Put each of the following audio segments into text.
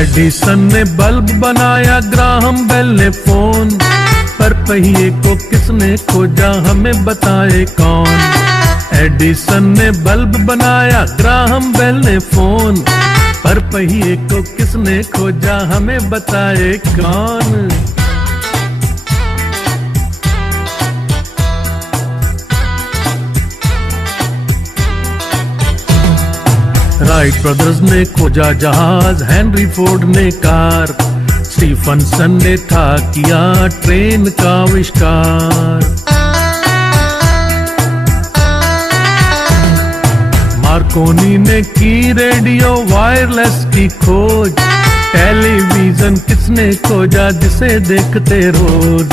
Edison ने bulb बनाया, Graham bell ने फोन, पर पहिए को किसने खोजा हमें बताए कौन। एडिसन ने बल्ब बनाया, ग्राहम बेल ने फोन, पर पहिए को किसने खोजा हमें बताए कौन। राइट ब्रदर्स ने खोजा जहाज, हेनरी फोर्ड ने कार, स्टीफनसन ने था किया ट्रेन का आविष्कार। मार्कोनी ने की रेडियो वायरलेस की खोज, टेलीविजन किसने खोजा जिसे देखते रोज।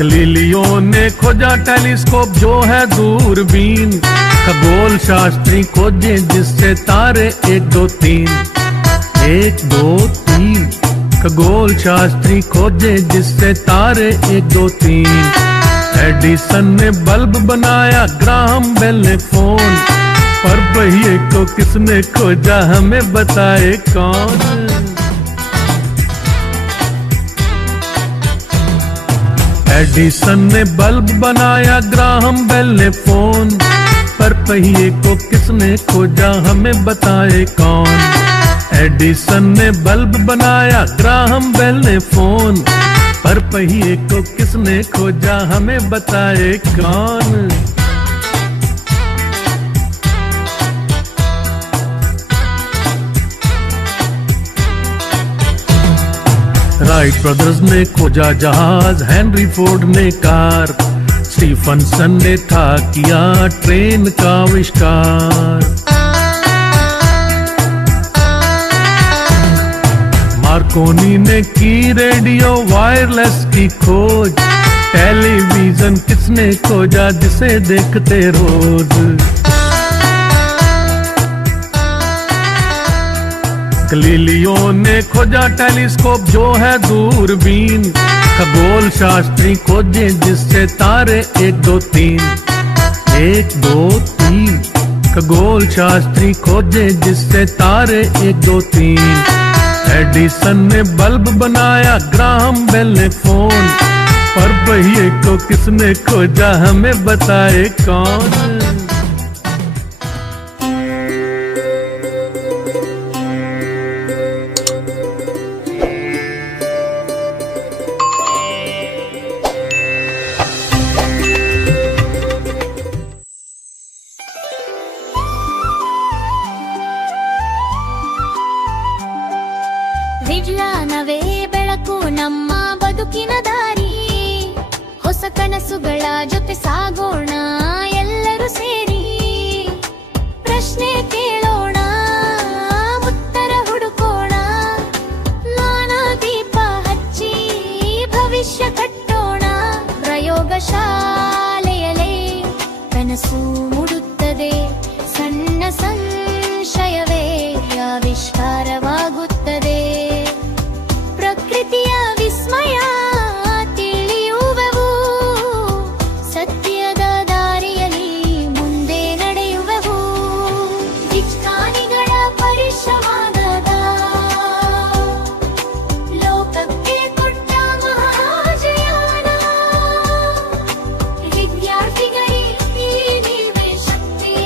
गलीलियो ने खोजा टेलीस्कोप जो है दूरबीन, खगोल शास्त्री खोजे जिससे तारे 1 2 3 1 2 3, खगोल शास्त्री खोजे जिससे तारे 1 2 3। एडिसन ने बल्ब बनाया, ग्राहम बेल ने फोन, पर पहिए को किसने खोजा हमें बताए कौन। एडिसन ने बल्ब बनाया, ग्राहम बेल ने फोन, पर पहिए को किसने खोजा हमें बताए कौन। एडिसन ने बल्ब बनाया, ग्राहम बेल ने फोन, पर पहिए को किसने खोजा हमें बताए कौन। राइट ब्रदर्स ने खोजा जहाज, हेनरी फोर्ड ने कार, स्टीफनसन ने था किया ट्रेन का आविष्कार। मार्कोनी ने की रेडियो वायरलेस की खोज, टेलीविजन किसने खोजा जिसे देखते रोज। गलीलियो ने खोजा टेलीस्कोप जो है दूरबीन, खगोल शास्त्री खोजे जिससे तारे 1 2 3 1 2 3, खगोल शास्त्री खोजे जिससे तारे 1 2 3। एडिसन ने बल्ब बनाया, ग्राहम बेल ने फोन, पर पहिए को किसने खोजा हमें बताए कौन। ವಿಜ್ಞಾನವೇ ಬೆಳಕು ನಮ್ಮ ಬದುಕಿನ ದಾರಿ, ಹೊಸ ಕನಸುಗಳ ಜೊತೆ ಸಾಗೋಣ ಎಲ್ಲರೂ ಸೇರಿ। ಪ್ರಶ್ನೆ ಕೇಳೋಣ, ಉತ್ತರ ಹುಡುಕೋಣ, ಜ್ಞಾನ ದೀಪ ಹಚ್ಚಿ ಭವಿಷ್ಯ ಕಟ್ಟೋಣ। ಪ್ರಯೋಗ ಶಾಲೆಯಲೇ ಕನಸು ಮೂಡುತ್ತದೆ, ಸಣ್ಣ ಸಂಶಯವೇ ಆವಿಷ್ಕಾರವಾಗುತ್ತದೆ। ಪ್ರಕೃತಿಯ ವಿಸ್ಮಯ ತಿಳಿಯುವೆವು, ಸತ್ಯದ ದಾರಿಯಲ್ಲಿ ಮುಂದೆ ನಡೆಯುವೆವು। ವಿಜ್ಞಾನಿಗಳ ಪರಿಶ್ರಮದ ಲೋಕಕ್ಕೆ ಕೊಟ್ಟ ಮಹಾಜಯಾನ, ವಿದ್ಯಾರ್ಥಿಗಳಿಗೆ ನೀವೇ ಶಕ್ತಿ,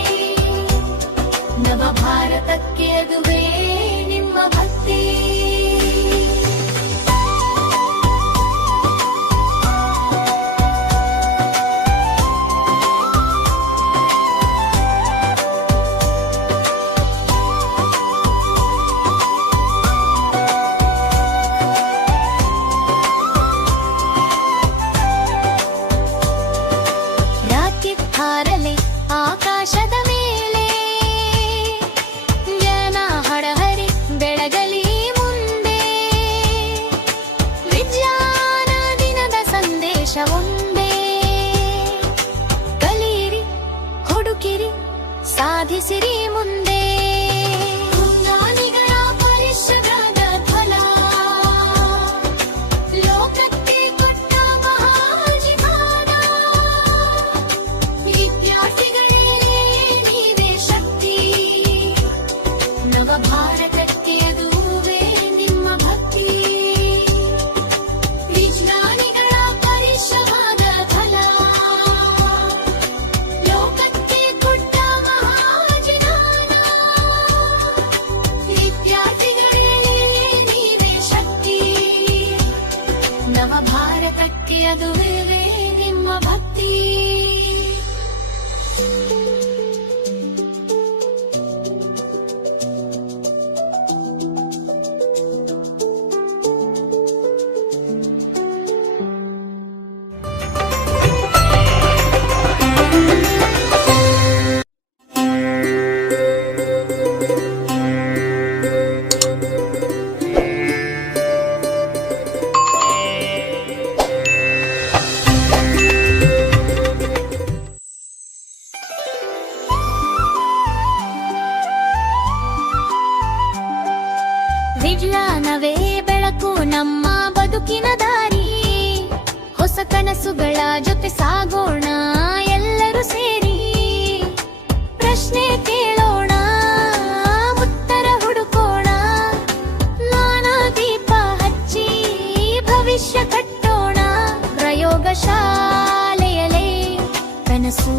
ಸಾಗೋಣ ಎಲ್ಲರೂ ಸೇರಿ ಪ್ರಶ್ನೆ ಕೇಳೋಣ ಉತ್ತರ ಹುಡುಕೋಣ ಜ್ಞಾನ ದೀಪ ಹಚ್ಚಿ ಭವಿಷ್ಯ ಕಟ್ಟೋಣ ಪ್ರಯೋಗಶಾಲೆಯಲೇ ಕನಸು